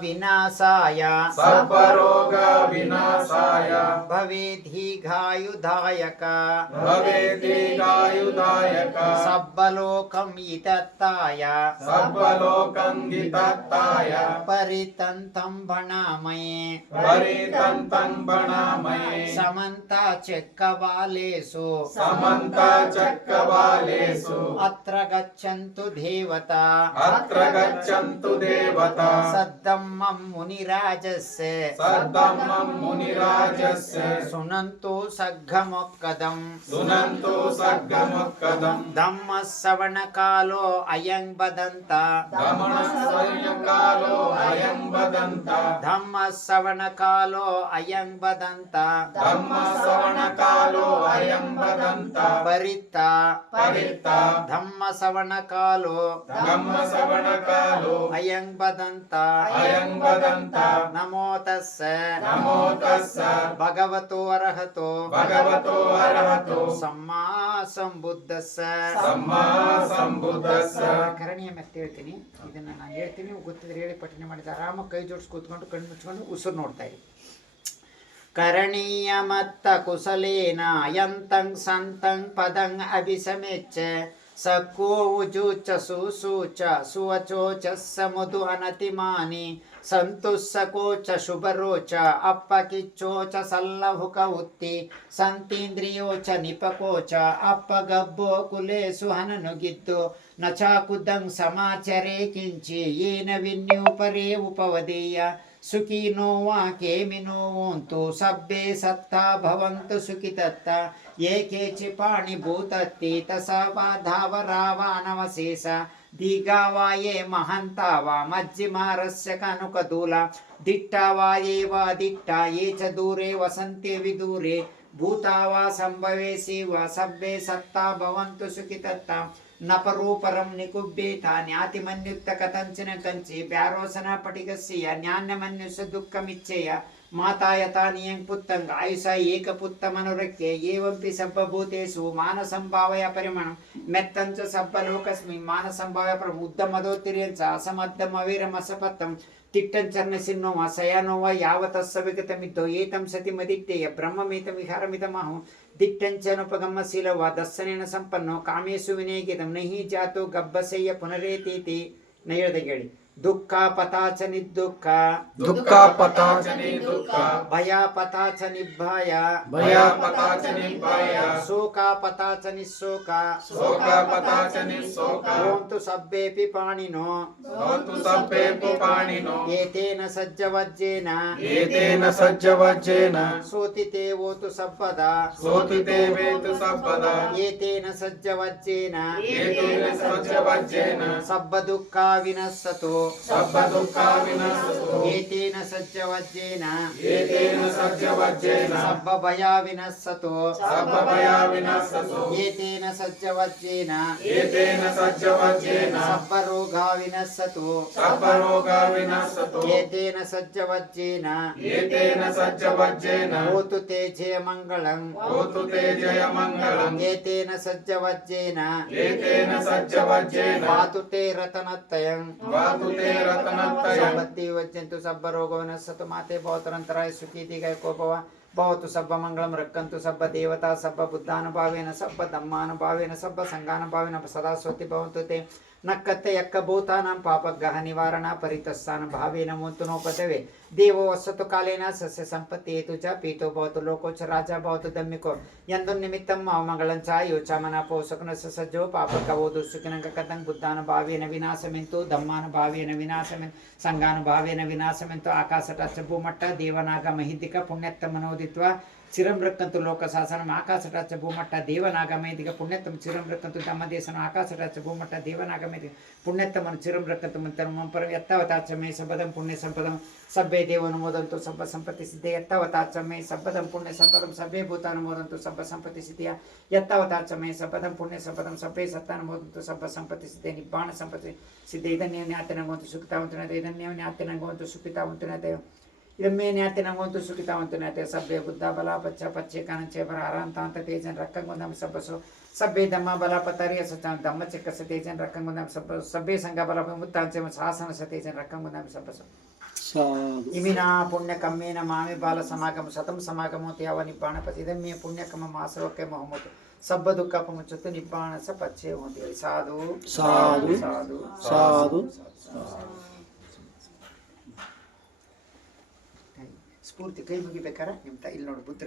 विनाशाय सर्वरोग विनाशाय भवेदीर्घायुधायक भवेदीर्घायुधायक सब्बलोकं हितत्ताय सर्वलोकं हितत्ताय परितन्तं भणामहे परितन्तं भणामहे समन्ता चक्रवालेषु समन्तचक्रवालेषु अत्र गच्छन्तु देवता अत्र गच्छन्तु देवता सद्धम्मं मुनिराजस्य सद्धम्मं मुनिराजस्य सुनन्तु सग्गमोक्कदम् सुनन्तु सग्गमोक्कदम् धम्मश्रवणकालो अयं वदन्त गमनसंयकालो अयं वदन्त धम्मश्रवणकालो अयं वदन्त धम्मश्रवणकालो अयं वदन्त परित्ता परित्ता धम्मश्रवणकालो धम्मश्रवणकालो अयं वदन्त अयं वदन्त नमो तस्स नमो तस्स भगवतो अरहतो भगवतो अरहतो सम्मा ಸಂಬುದ್ಧಸ್ಸ ಸಮ್ಮಾ ಸಂಬುದ್ಧಸ್ಸ. ಕರಣಿಯ ಮೆತ್ತ ಹೇಳ್ತೀನಿ, ಇದನ್ನು ನಾನು ಹೇಳ್ತೀನಿ, ಗೊತ್ತಿದ್ರೆ ಹೇಳಿ ಪಠನೆ ಮಾಡಿದ ಆರಾಮಾಗಿ ಕೈ ಜೋಡಿಸಿ ಕೂತ್ಕೊಂಡು ಕಣ್ಣು ಮುಚ್ಕೊಂಡು ಉಸಿರು ನೋಡ್ತಾ ಇರಿ. ಕರಣೀಯ ಮತ್ತ ಕುಶಲೇನ ಯಂತಂ ಸಂತಂ ಪದಂ ಅಭಿಸಮೇಚ್ಛ ಸಕೋ ಉಜೂಚ ಸುಸೂಚ ಸುವಚೋಚ ಸಮುದು ಅನತಿಮಾನಿ ಸಂತುಸ್ಸಕೋಚ ಶುಭರೋಚ ಅಪ್ಪಕಿಚ್ಚೋಚ ಸಲ್ಲಹುಕ ಉತ್ತಿ ಸಂತೀಂದ್ರಿಯೋಚ ನಿಪಕೋಚ ಅಪ್ಪ ಗಬ್ಬೋ ಕುಲೆ ಸುಹನನುಗಿದ್ದು ನಚಾಕುದಂ ಸಮಾಚರೇ ಕಿಂಚಿ ಏನ ವಿನ್ಯೂಪರೇ ಉಪವದೇಯ ಸುಖಿನೋ ವಾ ಕೇಮಿನೋ ವೋಂತು ಸಬ್ಬೆ ಸತ್ತಾ ಭವಂತು ಸುಖಿತತ್ತ ಏಕೇಚಿ ಪಾಣಿ ಭೂತತ್ತಿ ತಸವಾಧಾವರಾವಾನವಶೇಷ ದೀಘಾವಾಯೇ ಮಹಂತಾವ ಮಜ್ಜಿಮಾರಸ್ಯ ಕನುಕದೂಲ ದಿಟ್ಟಾವಾಯೇವ ದಿಟ್ಟ ಯೇ ಚ ದೂರೆ ವಸಂತೆ ವಿದೂರೆ ಭೂತಾವಾ ಸಂಭವೇಸಿವ ಸಬ್ಬೆ ಸತ್ತಾ ಭವಂತು ಸುಖಿತತ್ತ ನಪರೂಪರಂ ನಿಕುಬ್ಬೇತ ನ್ಯಾತಿಮನ್ಯುಕ್ತ ಕಥಂಚಿನ ಕಂಚಿ ಬ್ಯಾರೋಸನ ಪಟಿಗಸ್ಯ ನ್ಯಾನ್ಯಮನ್ಯುಸ ದುಃಖಮಿಚ್ಛೆಯ ಮಾತಾಯತಾ ನಿಯಂ ಪುತ್ತಂಗ ಆಯುಷ ಏಕಪುತ್ತ ಮನುರಕ್ಕೆ ಏವಂಪಿ ಸಬ್ಬಭೂತೇಷು ಮಾನಸಂಭಾವಯ ಪರಿಮಣಂ ಮೆತ್ತಂಚ ಸಬ್ಬಲೋಕಸ್ಮಿ ಮಾನಸಂಭಾವಯ ಪರ ಉದ್ದಮದೋತ್ತಿರ್ಯಂಚ ಅಸಮದ್ದಮ ವೀರಮಸಪತ್ತಂ ತಿಟ್ಟಂಚರ್ನ ಸಿನ್ನೋವ ಸಯನೋವ ಯಾವತಸ್ಸ ವಿಗತಮಿದ್ದೋ ಏತಂ ಸತಿ ಮದಿಟ್ಟೇಯ ಬ್ರಹ್ಮಮೇತಂ ವಿಹಾರಮಿದಮಹು ದಿಟ್ಟಂಚನುಪಗಮಶೀಲವ ದರ್ಶನೇನ ಸಂಪನ್ನೋ ಕಾಮೇಶು ವಿನಯಗಿತಂ ನಹಿ ಜಾತೋ ಗಬ್ಬಸಯ್ಯ ಪುನರೇತೀತಿ ನೈಳದ ಕೇಳಿ ದುಃಖ ಪತಾಚ ನಿದುಃಖ ದುಃಖ ಪತಾಚ ನಿದುಃಖ ಭಯ ಪತಾಚ ನಿಭಾಯ ಭಯ ಪತಾಚ ನಿಭಾಯ ಶೋಕ ಪತಾಚ ನಿಶೋಕ ಶೋಕ ಪತಾಚ ನಿಶೋಕ ಓಂತು ಸಬ್ಬೇಪಿ ಪಾಣಿನೋ ಓಂತು ಸಬ್ಬೇಪಿ ಪಾಣಿನೋ ಏತೇನ ಸಜ್ಜವಜ್ಜೇನ ಏತೇನ ಸಜ್ಜವಜ್ಜೇನ ಸೋತಿತೆ ಓತು ಸಬ್ಬದ ಸೋತಿತೆ ವೇತು ಸಬ್ಬದ ಏತೇನ ಸಜ್ಜವಜ್ಜೇನ ಏತೇನ ಸಜ್ಜವಜ್ಜೇನ ಸಬ್ಬ ದುಃಖ ವಿನස්සತು ಸಬ್ಬ ದುಃಖ ವಿನස්සತು ಏತೇನ ಸಜ್ಜವಜ್ಜೇನ ಏತೇನ ಸಜ್ಜವಜ್ಜೇನ ಸಬ್ಬ ಭಯ ವಿನස්සತು ಸಬ್ಬ ಭಯ ವಿನස්සತು ಏತೇನ ಸಜ್ಜವಜ್ಜೇನ ಏತೇನ ಸಜ್ಜವಜ್ಜೇನ ಸಬ್ಬ ರೋಗ ವಿನස්සತು ಸಬ್ಬ ರೋಗ ವಿನස්සತು ಏತೇನ ಸಜ್ಜವಜ್ಜೇನ ಏತೇನ ಸಜ್ಜವಜ್ಜೇನ ಹೋತು ತೇ ಜಯ ಮಂಗಳಂ ಹೋತು ತೇ ಜಯ ಮಂಗಳಂ ಏತೇನ ಸಜ್ಜವಜ್ಜೇನ ಏತೇನ ಸಜ್ಜವಜ್ಜೇನ ಮಾತು ತೇ ರತನತ್ತಯಂ ವಾತು ತೇ ರತನತ್ತಯಂ ಸಬ್ಬತ್ತಿ ವಜ್ಜಂತು ಸಬ್ಬ ರೋಗ ವಿನස්සತು ಮಾತೆ ಭವತರಂತರಾಯ ಸುಖಿ ದೀರ್ಘಾಯ ಕೋಪವ ಭವತು ಸಬ್ಬ ಮಂಗಳಂ ರಕ್ಕಂತು ಸಬ್ಬ ದೇವತಾ ಸಬ್ಬ ಬುದ್ಧಾನುಭಾವೇನ ಸಬ್ಬ ಧಮ್ಮಾನುಭಾವೇನ ಸಬ್ಬ ಸಂಘಾನುಭಾವೇನ ಸದಾ ಸ್ವತಿ ಭವಂತು ತೇ ನಕ್ಕತ್ತೆ ಯಕ್ಕ ಭೂತಾನಾಂ ಪಾಪಗ್ರಹ ನಿವಾರಣ ಪರಿತಸ್ಸಾನ ಭಾವೇನ ಮುಂತುನೋಪತವೆ ದೇವೋ ವಸತು ಕಾಲೇನ ಸಸ್ಯ ಸಂಪತ್ತಿ ಹೇತು ಚ ಪೀತೋ ಭವತು ಲೋಕೋಚ ರಾಜ ಭವತು ದಮ್ಮಿಕೋ ಎಂದು ನಿಮಿತ್ತಂ ಅವಮಗಳಂಚ ಯೋಚಾಮನ ಪೋಷಕನ ಸಜ್ಜೋ ಪಾಪಕವೋದು ಸುಖಿನಂಕ ಕಥಂ ಬುದ್ಧಾನುಭಾವೇನ ವಿನಾಶಮೆಂತು ಧಮ್ಮಾನುಭಾವೇನ ವಿನಾಶಮೆಂತು ಸಂಘಾನುಭಾವೇನ ವಿನಾಶಮೆಂತು ಆಕಾಶಟ ಭೂಮಟ್ಟ ದೇವನಾಗ ಮಹಿದ್ದಿಕ ಪುಣ್ಯತ್ತ ಮನೋದಿತ್ವ ಚಿರಂ ರಕ್ಕಂತು ಲೋಕ ಶಾಸನ ಆಕಾಶಟಾಚ ಭೂಮಟ್ಟ ದೇವನಾಗಮೇದಿಗ ಪುಣ್ಯತ್ತಮ ಚಿರಂ ರಕ್ಕಂತು ತಮ್ಮ ದೇಶನ ಆಕಾಶಟಾಚ ಭೂಮಟ್ಟ ದೇವನಾಗಮೇದಿಗ ಪುಣ್ಯತ್ತಮನು ಚಿರಂ ರಕ್ಕಂತು ಮಂತನು ಮಂಪರ ಎತ್ತವತಾಚ ಮೇ ಸಬ್ಬದಂ ಪುಣ್ಯ ಸಂಪದಂ ಸಬ್ಬೆ ದೇವನುಮೋದಂತು ಸಬ್ಬ ಸಂಪತ್ತಿ ಸಿದ್ಧೆ ಎತ್ತವತಾಚ ಮೇ ಸಬ್ಬದಂ ಪುಣ್ಯ ಸಂಪದಂ ಸಬ್ಬೆ ಭೂತಾನುಮೋದಂತು ಸಬ್ಬ ಸಂಪತ್ತಿ ಸಿದ್ಧಿಯ ಎತ್ತವತಾಚ ಮೇ ಸಬ್ಬದಂ ಪುಣ್ಯ ಸಂಪದಂ ಸಬ್ಬೆ ಸತ್ತಾನುಮೋದಂತು ಸಬ್ಬ ಸಂಪತ್ತಿ ಸಿದ್ಧೆ ನಿಬ್ಬಾಣ ಸಂಪತ್ತಿ ಸಿದ್ಧೆ ಇದನ್ನೇ ನ್ಯಾತನಗುವಂತು ಸುಖಿತಾವಂತನತೆ ಇದನ್ನೇ ನ್ಯಾತನಗುವಂತು ಸುಖಿತಾವಂತನತೆ ಇದಮ್ಮೆ ನ್ಯಾತಿ ನಂಗೊಂದು ಸುಖಿತಾವಂತು ನ್ಯಾತೆ ಸಭ್ಯ ಬುದ್ಧ ಬಲ ಪಚ್ಚ ಪಚ್ಚೆ ಕಾಣಂಚೆ ಬರ ಆರಾಂತಾಂತ ತೇಜನ್ ರಕ್ಕಂಗೊಂದಂ ಸಬ್ಬಸು ಸಭ್ಯ ದಮ್ಮ ಬಲ ಪತರಿಯ ಸಚ ದಮ್ಮ ಚಿಕ್ಕ ಸತೇಜನ್ ರಕ್ಕಂಗೊಂದಂ ಸಬ್ಬಸು ಸಭ್ಯ ಸಂಘ ಬಲ ಮುತ್ತಾಂಚೆ ಶಾಸನ ಸತೇಜನ್ ರಕ್ಕಂಗೊಂದಂ ಸಬ್ಬಸು ಸಾಧು ಇಮಿನಾ ಪುಣ್ಯ ಕಮ್ಮೇನ ಮಾಮಿ ಬಾಲ ಸಮಾಗಮ ಸತಂ ಸಮಾಗಮೋತಿ ಯಾವ ನಿಬ್ಬಾಣ ಪತಿ ಇದಮ್ಮೆ ಪುಣ್ಯಕಮ ಮಾಸವಕ್ಕೆ ಮೊಹಮ್ಮದ್ ಸಬ್ಬ ದುಃಖ ಪಮುಚ್ಚುತ್ತು ನಿಬ್ಬಾಣ ಸ ಪಚ್ಚೆ ಹೋಂತಿ ಸಾಧು ಸಾಧು ಸಾಧು ಸಾಧು ಸ್ಫೂರ್ತಿ ಕೈ ಮುಗಿಬೇಕಾರ ನಿಮ್ಮ ಇಲ್ಲಿ ನೋಡಿ ಪುತ್ರ